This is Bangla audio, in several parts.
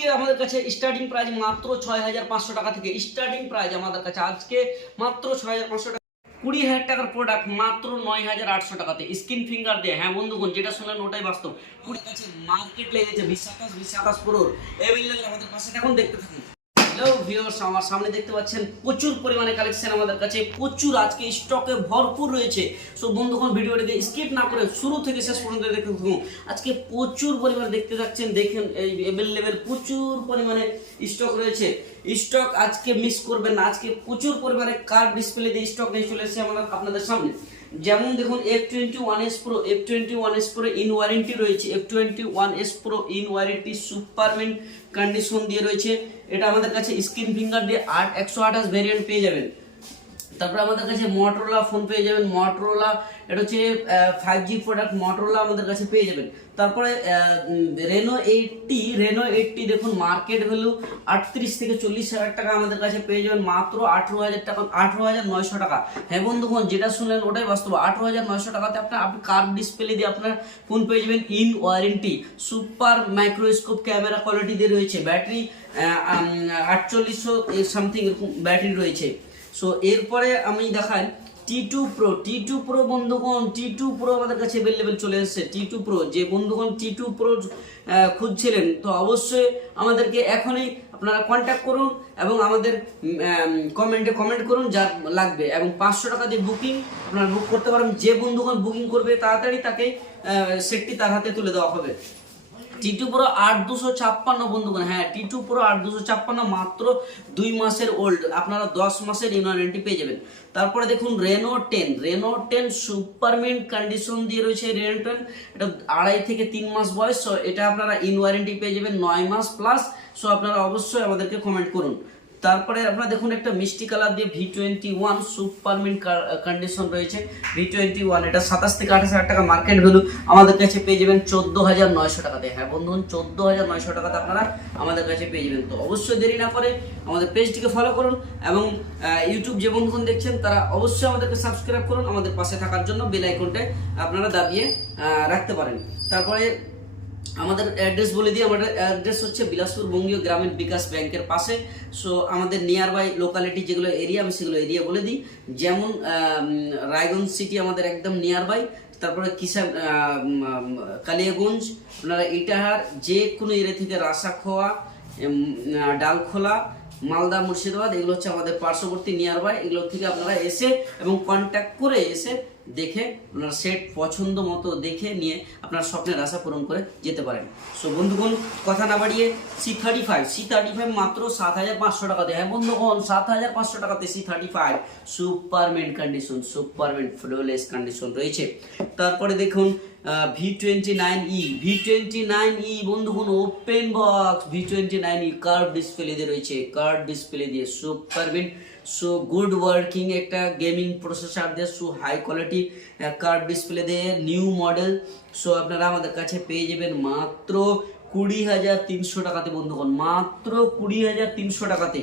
আজকে আমাদের কাছে স্টার্টিং প্রাইস মাত্র ছয় হাজার পাঁচশো টাকা থেকে স্টার্টিং প্রাইস আমাদের কাছে আজকে মাত্র ছয় হাজার পাঁচশো টাকা। কুড়ি হাজার টাকার প্রোডাক্ট মাত্র নয় হাজার আটশো টাকাতে স্ক্রিন ফিঙ্গার দিয়ে। হ্যাঁ বন্ধুগণ, যেটা শুনলেন ওটাই বাস্তব। কুড়ি কাছে মার্কেট লেগেছে বিশ সাতাশ বিশ সাতাশ আমাদের পাশে এখন দেখতে থাকুন। হ্যালো ভিউয়ার্স আমার সামনে দেখতে পাচ্ছেন প্রচুর পরিমাণে কালেকশন আমাদের কাছে। প্রচুর আজকে স্টকে ভরপুর রয়েছে। সো বন্ধুগণ, ভিডিওটাকে স্কিপ না করে শুরু থেকে শেষ পর্যন্ত দেখতে থাকুন। আজকে প্রচুর পরিমাণে দেখতে থাকছেন দেখেন, এই অ্যাভেলেবেল প্রচুর পরিমাণে স্টক রয়েছে। স্টক আজকে মিস করবেন না। আজকে প্রচুর পরিমাণে কার ডিসপ্লে দিয়ে স্টক নিয়ে চলে এসেছে আমাদের আপনাদের সামনে। যেমন দেখুন F twenty one S Pro F twenty one S Pro in warranty রয়েছে। F twenty one S Pro in warranty super mint condition দিয়ে রয়েছে। এটা আমাদের কাছে স্ক্রিন ফিঙ্গার দিয়ে আট একশো আঠাশ ভেরিয়েন্ট পেয়ে যাবেন। তারপরে আমাদের কাছে মটোরোলা ফোন পেয়ে যাবেন। মটোরোলা এটা হচ্ছে ফাইভ জি প্রোডাক্ট মটোরোলা আমাদের কাছে পেয়ে যাবেন। তারপরে রেনো এইটটি রেনো এইটটি দেখুন মার্কেট ভ্যালু আটত্রিশ থেকে চল্লিশ হাজার টাকা আমাদের কাছে পেয়ে যাবেন, মাত্র আঠেরো হাজার টাকা, আঠেরো হাজার নয়শো টাকা। হ্যাঁ বন্ধুগণ যেটা শুনলেন ওটাই বাস্তব। আঠেরো হাজার নয়শো টাকাতে আপনার, আপনি কার্ভ ডিসপ্লে দিয়ে আপনার ফোন পেয়ে যাবেন in warranty super microscope camera quality দিয়ে রয়েছে। ব্যাটারি আটচল্লিশশো সামথিং এরকম ব্যাটারি রয়েছে। সো এরপরে আমি দেখাই T two Pro T two Pro বন্ধুগণ টি টু প্রো আমাদের কাছে অ্যাভেলেবেল চলে এসেছে। টি টু প্রো যে বন্ধুগণ টি টু প্রো খুঁজছিলেন, তো অবশ্যই আমাদেরকে এখনই আপনারা কন্ট্যাক্ট করুন এবং আমাদের কমেন্টে কমেন্ট করুন যা লাগবে। এবং পাঁচশো টাকা দিয়ে বুকিং আপনারা বুক করতে পারেন। যে বন্ধুগণ বুকিং করবে, তাড়াতাড়ি তাকে সেটটি তার হাতে তুলে দেওয়া হবে। টি পুরো আট দুশো ছাপ্পান্ন বন্ধুগণ হ্যাঁ টিটু পুরো আট দুশো ছাপ্পান্ন মাত্র দুই মাসের ওল্ড আপনারা দশ মাসের ইনওয়ারেন্টি পেয়ে যাবেন। তারপরে দেখুন Reno ten Reno ten super mint condition দিয়ে রয়েছে রেনো টেন এটা আড়াই থেকে তিন মাস বয়স এটা আপনারা ইনওয়ারেন্টি পেয়ে যাবেন নয় মাস প্লাস সো আপনারা অবশ্যই আমাদেরকে কমেন্ট করুন। তারপরে আপনারা দেখুন একটা মিষ্টি কালার দিয়ে V twenty one super mint condition রয়েছে। ভি টোয়েন্টি ওয়ান এটা সাতাশ থেকে আঠাশ হাজার টাকা মার্কেট ভ্যালু আমাদের কাছে পেয়ে যাবেন চোদ্দ হাজার নয়শো টাকাতে হ্যাঁ বন্ধুন চোদ্দ হাজার নয়শো টাকাতে আপনারা আমাদের কাছে পেয়ে যাবেন। তো অবশ্যই দেরি না করে আমাদের পেজটিকে ফলো করুন এবং ইউটিউব যে বন্ধুগণ দেখছেন, তারা অবশ্যই আমাদেরকে সাবস্ক্রাইব করুন। আমাদের পাশে থাকার জন্য বেল আপনারা দাবিয়ে রাখতে পারেন। তারপরে আমাদের অ্যাড্রেস বলে দিই, আমাদের অ্যাড্রেস হচ্ছে বিলাসপুর বঙ্গীয় গ্রামীণ বিকাশ ব্যাংকের পাশে। সো আমাদের নিয়ার বাই লোকালিটি যেগুলো এরিয়া আমি সেগুলো এরিয়া বলে দিই। যেমন রায়গঞ্জ সিটি আমাদের একদম নিয়ার বাই তারপরে কিষান কালিয়াগঞ্জ, আপনারা ইটাহার, যে কোনো এরিয়া থেকে রাসাখোয়া ডালখোলা, মালদা, মুর্শিদাবাদ, এগুলো হচ্ছে আমাদের পার্শ্ববর্তী নিয়ার বাই এগুলো থেকে আপনারা এসে এবং কন্ট্যাক্ট করে এসে দেখে, আপনার সেট পছন্দ মতো দেখে নিয়ে আপনার স্বপ্নের আশা পূরণ করে যেতে পারেন। সো বন্ধুগণ, কথা না বাড়িয়ে C thirty five C thirty five মাত্র সাত হাজার পাঁচশো টাকাতে হ্যাঁ বন্ধুগণ, সাত হাজার পাঁচশো টাকাতে C thirty five super mint condition super mint flawless condition রয়েছে। তারপরে দেখুন V twenty nine E V twenty nine E বন্ধুগণ open box V twenty nine E curve display দিয়ে রয়েছে। কার্ভ ডিসপ্লে দিয়ে super mint so good working একটা গেমিং প্রসেসর দিয়ে so high quality curve display দিয়ে নিউ মডেল সো আপনারা আমাদের কাছে পেয়ে যাবেন মাত্র কুড়ি হাজার তিনশো টাকাতে বন্ধুগণ, মাত্র কুড়ি হাজার তিনশো টাকাতে।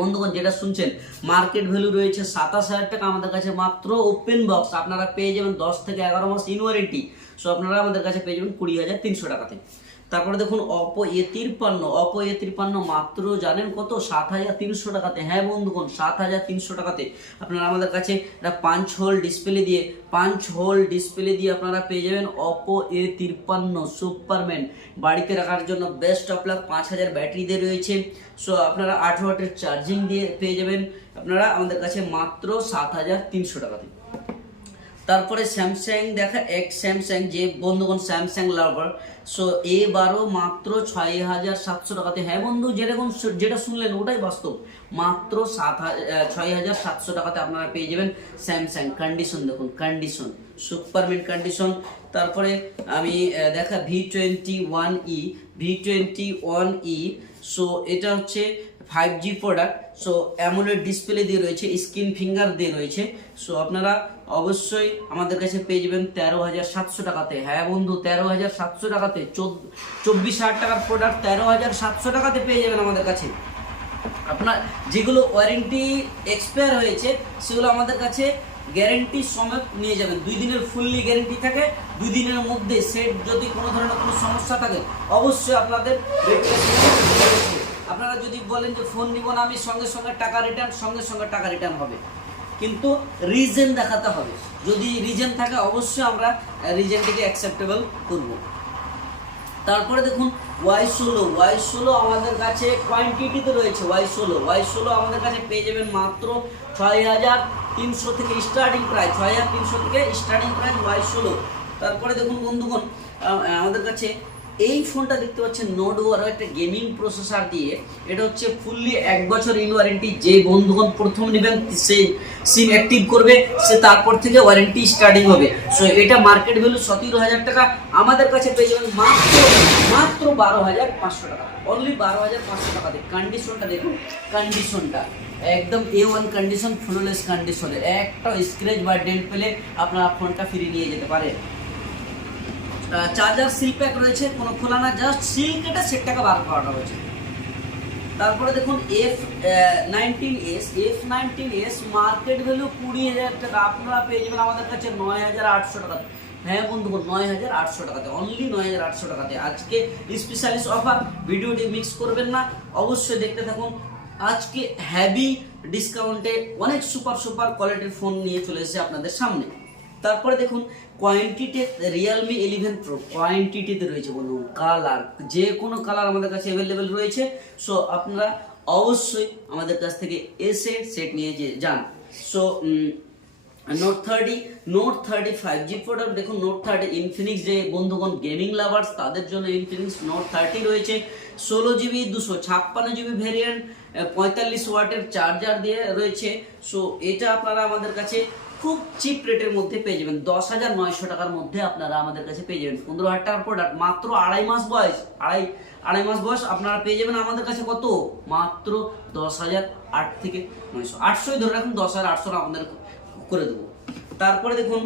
বন্ধুগণ, যেটা শুনছেন মার্কেট ভ্যালু রয়েছে সাতাশ হাজার টাকা, আমাদের কাছে মাত্র ওপেন বক্স আপনারা পেয়ে যাবেন দশ থেকে এগারো মাস ইন ওয়ারেন্টি সো আপনারা আমাদের কাছে পেয়ে যাবেন কুড়ি হাজার তিনশো টাকাতে। তারপরে দেখুন অপো এ তিরপান্ন অপো এ তিরপান্ন মাত্র জানেন কত? সাত হাজার তিনশো টাকাতে। হ্যাঁ বন্ধুগণ, সাত হাজার তিনশো টাকাতে আপনারা আমাদের কাছে একটা পাঁচ হোল ডিসপ্লে দিয়ে পাঁচ হোল ডিসপ্লে দিয়ে আপনারা পেয়ে যাবেন অপো এ তিরপান্ন সুপারম্যান বাড়িতে রাখার জন্য বেস্ট অফ লাক পাঁচ হাজার ব্যাটারি দিয়ে রয়েছে। সো আপনারা আঠেরো ওয়াটের চার্জিং দিয়ে পেয়ে যাবেন। আপনারা আমাদের কাছে মাত্র সাত হাজার তিনশো টাকাতে। তারপরে স্যামসাং দেখা, এক স্যামসাং, যে বন্ধুগণ স্যামসাং লাভার সো এবারও মাত্র ছয় হাজার সাতশো টাকাতে। হ্যাঁ বন্ধু যেরকম যেটা শুনলেন ওটাই বাস্তব। মাত্র সাত ছয় হাজার সাতশো টাকাতে আপনারা পেয়ে যাবেন স্যামসাং কন্ডিশন দেখুন কন্ডিশন সুপারমিট কন্ডিশন তারপরে আমি দেখা V twenty one E V twenty one E so এটা হচ্ছে five G product so AMOLED display দিয়ে রয়েছে স্ক্রিন ফিঙ্গার দিয়ে রয়েছে। সো আপনারা অবশ্যই আমাদের কাছে পেয়ে যাবেন তেরো হাজার সাতশো টাকাতে। হ্যাঁ বন্ধু, তেরো হাজার সাতশো টাকাতে চব্বিশ হাজার টাকার প্রোডাক্ট তেরো হাজার সাতশো টাকাতে পেয়ে যাবেন আমাদের কাছে। আপনার যেগুলো ওয়ারেন্টি এক্সপায়ার হয়েছে, সেগুলো আমাদের কাছে গ্যারেন্টি সমেত নিয়ে যাবেন। দুই দিনের ফুললি গ্যারেন্টি থাকে, দুই দিনের মধ্যে সেট যদি কোনো ধরনের কোনো সমস্যা থাকে, অবশ্যই আপনাদের। আপনারা যদি বলেন যে ফোন নিব না, আমি সঙ্গে সঙ্গে টাকা রিটার্ন সঙ্গে সঙ্গে টাকা রিটার্ন হবে। কিন্তু রিজন দেখাতে হবে। যদি রিজন থাকে, অবশ্যই আমরা রিজনটিকে অ্যাকসেপ্টেবল করব। তারপরে দেখুন ওয়াই ষোলো ওয়াই ষোলো আমাদের কাছে কোয়ান্টিটিতে রয়েছে ওয়াই ষোলো ওয়াই ষোলো আমাদের কাছে পেয়ে যাবেন মাত্র ছয় হাজার তিনশো থেকে স্টার্টিং প্রাইস ছয় হাজার তিনশো থেকে স্টার্টিং প্রাইস ওয়াই ষোলো তারপরে দেখুন বন্ধুগণ আমাদের কাছে এই ফোনটা দেখতে পাচ্ছেন নোট ওয়ারও একটা গেমিং প্রসেসর দিয়ে। এটা হচ্ছে ফুললি এক বছর ইন ওয়ারেন্টি যে বন্ধুগণ প্রথম নেবেন, সে সিম অ্যাক্টিভ করবে, সে তারপর থেকে ওয়ারেন্টি স্টার্টিং হবে। সো এটা মার্কেট ভ্যালু সতেরো হাজার টাকা, আমাদের কাছে পেয়ে যাবেন মাত্র মাত্র বারো হাজার পাঁচশো টাকা। অনলি বারো হাজার পাঁচশো টাকা টাকাতে কন্ডিশনটা দেখুন কন্ডিশনটা একদম এ ওয়ান কন্ডিশন ফ্লোলেস কন্ডিশনে একটা স্ক্র্যাচ বা ডেন্ট পেলে আপনার ফোনটা ফিরিয়ে নিয়ে যেতে পারে চার্জার সিল প্যাক রয়েছে, কোনো খোলা না জাস্ট সিল কেটে সেটটাকে বার করানো হয়েছে। তারপরে দেখুন F nineteen S F nineteen S market value কুড়ি হাজার টাকা। আপনারা পেয়ে যাবেন আমাদের কাছে নয় হাজার আটশো টাকা। হ্যাঁ বন্ধুগণ নয় হাজার আটশো টাকাতে অনলি নয় হাজার আটশো টাকাতে। আজকে স্পেশালিস্ট অফার ভিডিওটি মিক্স করবেন না। অবশ্যই দেখতে থাকুন। আজকে হ্যাভি ডিসকাউন্টে অনেক সুপার সুপার কোয়ালিটির ফোন নিয়ে চলে এসেছে আপনাদের সামনে। তারপরে দেখুন কোয়ান্টিটি রিয়েলমি ইলেভেন প্রো কোয়ান্টিটিতে রয়েছে বলুন কালার যে কোনো কালার আমাদের কাছে অ্যাভেলেবেল রয়েছে। সো আপনারা অবশ্যই আমাদের কাছ থেকে এসে সেট নিয়ে যান। So Note thirty Note thirty five G product দেখুন নোট থার্টি ইনফিনিক্স যে বন্ধুগণ গেমিং লাভার্স তাদের জন্য ইনফিনিক্স নোট থার্টি রয়েছে। ষোলো জিবি দুশো ছাপ্পান্ন জিবি ভ্যারিয়েন্ট পঁয়তাল্লিশ ওয়াটের চার্জার দিয়ে রয়েছে। সো এটা আপনারা আমাদের কাছে খুব চিপ রেটের মধ্যে পেয়ে যাবেন। দশ হাজার নয়শো টাকার মধ্যে আপনারা আমাদের কাছে পেয়ে যাবেন। পনেরো হাজার টাকার প্রোডাক্ট মাত্র আড়াই মাস বয়স, আড়াই আড়াই মাস বয়স আপনারা পেয়ে যাবেন আমাদের কাছে কত? মাত্র দশ হাজার আট থেকে নয়শো। আটশোই ধরে রাখুন, দশ হাজার আটশো আমাদের করে দেবো। তারপরে দেখুন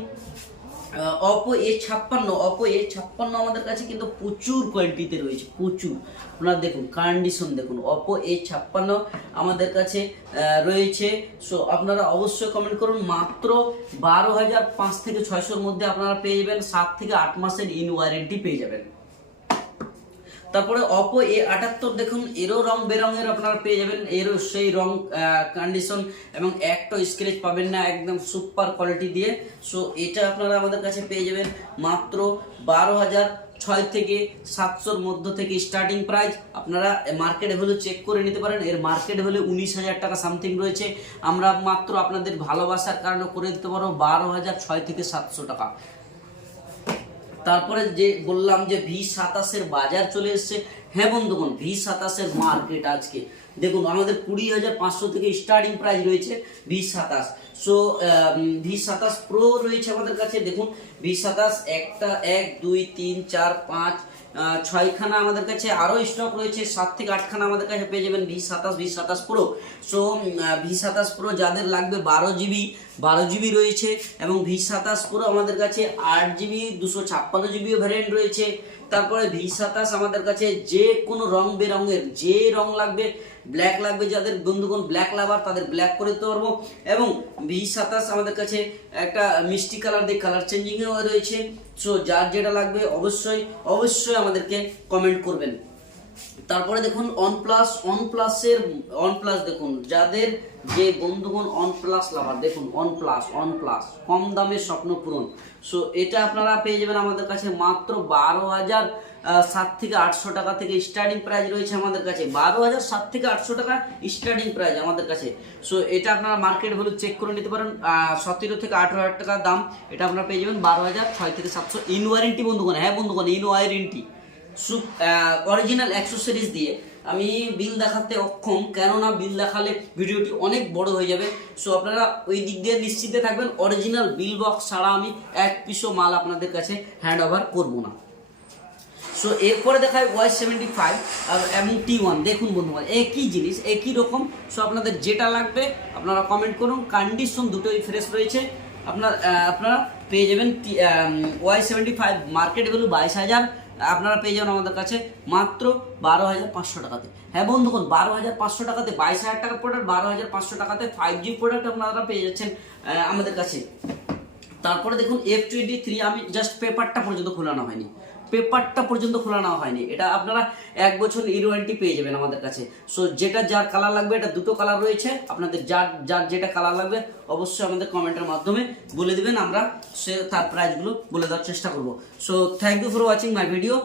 অপো এ ছাপ্পান্ন, অপো এ ছাপ্পান্ন আমাদের কাছে কিন্তু প্রচুর কোয়ালিটিতে রয়েছে, প্রচুর। আপনারা দেখুন কন্ডিশন দেখুন, অপো এ ছাপ্পান্ন আমাদের কাছে রয়েছে। সো আপনারা অবশ্যই কমেন্ট করুন, মাত্র বারো হাজার পাঁচ থেকে ছয়শোর মধ্যে আপনারা পেয়ে যাবেন, সাত থেকে আট মাসের ইন ওয়ারেন্টি পেয়ে যাবেন। তারপরে অপো এ আটাত্তর, দেখুন, এরও রং বেরঙের আপনারা পেয়ে যাবেন। এরও সেই রং কন্ডিশন এবং একটা স্ক্রেচ পাবেন না, একদম সুপার কোয়ালিটি দিয়ে। সো এটা আপনারা আমাদের কাছে পেয়ে যাবেন মাত্র বারো হাজার ছয় থেকে সাতশোর মধ্য থেকে স্টার্টিং প্রাইস আপনারা মার্কেট ভ্যালু চেক করে নিতে পারেন। এর মার্কেট ভ্যালু উনিশ হাজার টাকা সামথিং রয়েছে। আমরা মাত্র আপনাদের ভালোবাসার কারণে করে দিতে পারব বারো হাজার ছয় থেকে সাতশো টাকা। তারপরে যে বললাম যে ভি সাতাশের বাজার চলে এসছে। হ্যাঁ বন্ধুগণ, ভি সাতাশের মার্কেট আজকে। দেখুন, আমাদের কুড়ি হাজার পাঁচশো থেকে স্টার্টিং প্রাইস রয়েছে ভি সাতাশ। সো ভি সাতাশ প্রো রয়েছে আমাদের কাছে। দেখুন, ভি সাতাশ একটা, এক, দুই, তিন, চার, পাঁচ ছয়খানা আমাদের কাছে আরও স্টক রয়েছে। সাত থেকে আটখানা আমাদের কাছে পেয়ে যাবেন ভি সাতাশ ভি সাতাশ প্রো সো ভি সাতাশ প্রো যাদের লাগবে বারো জিবি বারো জিবি রয়েছে এবং ভি সাতাশ প্রো আমাদের কাছে আট জিবি, দুশো ছাপ্পান্ন জিবিও ভ্যারিয়েন্ট রয়েছে। তারপরে ভি সাতাশ আমাদের কাছে যে কোনো রং বেরঙের, যে রং লাগবে ব্ল্যাক লাগবে, যাদের বন্ধুগণ ব্ল্যাক লাভার তাদের ব্ল্যাক করে দিতে পারব। এবং ভি সাতাশ আমাদের কাছে একটা মিষ্টি কালার দিয়ে কালার চেঞ্জিংও রয়েছে। সো যার যেটা লাগবে অবশ্যই অবশ্যই আমাদেরকে কমেন্ট করবেন। তারপরে দেখুন অন প্লাস অন প্লাসের অন প্লাস দেখুন, যাদের যে বন্ধুগণ অন প্লাস লাভার দেখুন অন প্লাস প্লাস কম দামে স্বপ্ন পূরণ। সো এটা আপনারা পেয়ে যাবেন আমাদের কাছে মাত্র বারো হাজার সাত থেকে আটশো টাকা থেকে স্টার্টিং প্রাইস রয়েছে আমাদের কাছে। বারো হাজার, সাত থেকে আটশো টাকা স্টার্টিং প্রাইস আমাদের কাছে। সো এটা আপনারা মার্কেট ভ্যালু চেক করে নিতে পারেন। সতেরো থেকে আঠেরো হাজার টাকা দাম, এটা আপনারা পেয়ে যাবেন বারো হাজার, ছয় থেকে সাতশো ইন ওয়ারেন্টি বন্ধুগণ। হ্যাঁ বন্ধুগণ ইন ওয়ারেন্টি অরিজিনাল অ্যাক্সেসরিজ দিয়ে। আমি বিল দেখাতে অক্ষম, কেননা বিল দেখালে ভিডিওটি অনেক বড় হয়ে যাবে। সো আপনারা ওই দিক দিয়ে নিশ্চিন্তে থাকবেন অরিজিনাল বিল বক্স ছাড়া আমি এক পিসও মাল আপনাদের কাছে হ্যান্ড ওভার করব না। সো এরপরে দেখায় ওয়াই সেভেন্টি ফাইভ আর এবং টি ওয়ান দেখুন বন্ধুবান একই জিনিস, একই রকম। সো আপনাদের যেটা লাগবে, আপনারা কমেন্ট করুন। কন্ডিশন দুটোই ফ্রেশ রয়েছে। আপনার আপনারা পেয়ে যাবেন Y seventy five market value বাইশ হাজার। আপনারা পেয়ে যাবেন আমাদের কাছে মাত্র বারো হাজার পাঁচশো টাকাতে। হ্যাঁ বন্ধুগণ, বারো হাজার পাঁচশো টাকাতে, বাইশ হাজার টাকার প্রোডাক্ট বারো হাজার পাঁচশো টাকাতে ফাইভ জি প্রোডাক্ট আপনারা পেয়ে যাচ্ছেন আমাদের কাছে। তারপরে দেখুন এফ টোয়েন্টি থ্রি আমি জাস্ট পেপারটা পর্যন্ত খোলানো হয়নি। পেপারটা পর্যন্ত খোলানো হয়নি। এটা আপনারা এক বছর ওয়ারেন্টি পেয়ে যাবেন আমাদের কাছে। সো যেটা যার কালার লাগবে, এটা দুটো কালার রয়েছে। আপনাদের যার যার যেটা কালার লাগবে, অবশ্যই আমাদের কমেন্টের মাধ্যমে বলে দেবেন। আমরা সে, তার প্রাইসগুলো বলে দেওয়ার চেষ্টা করব। So thank you for watching my video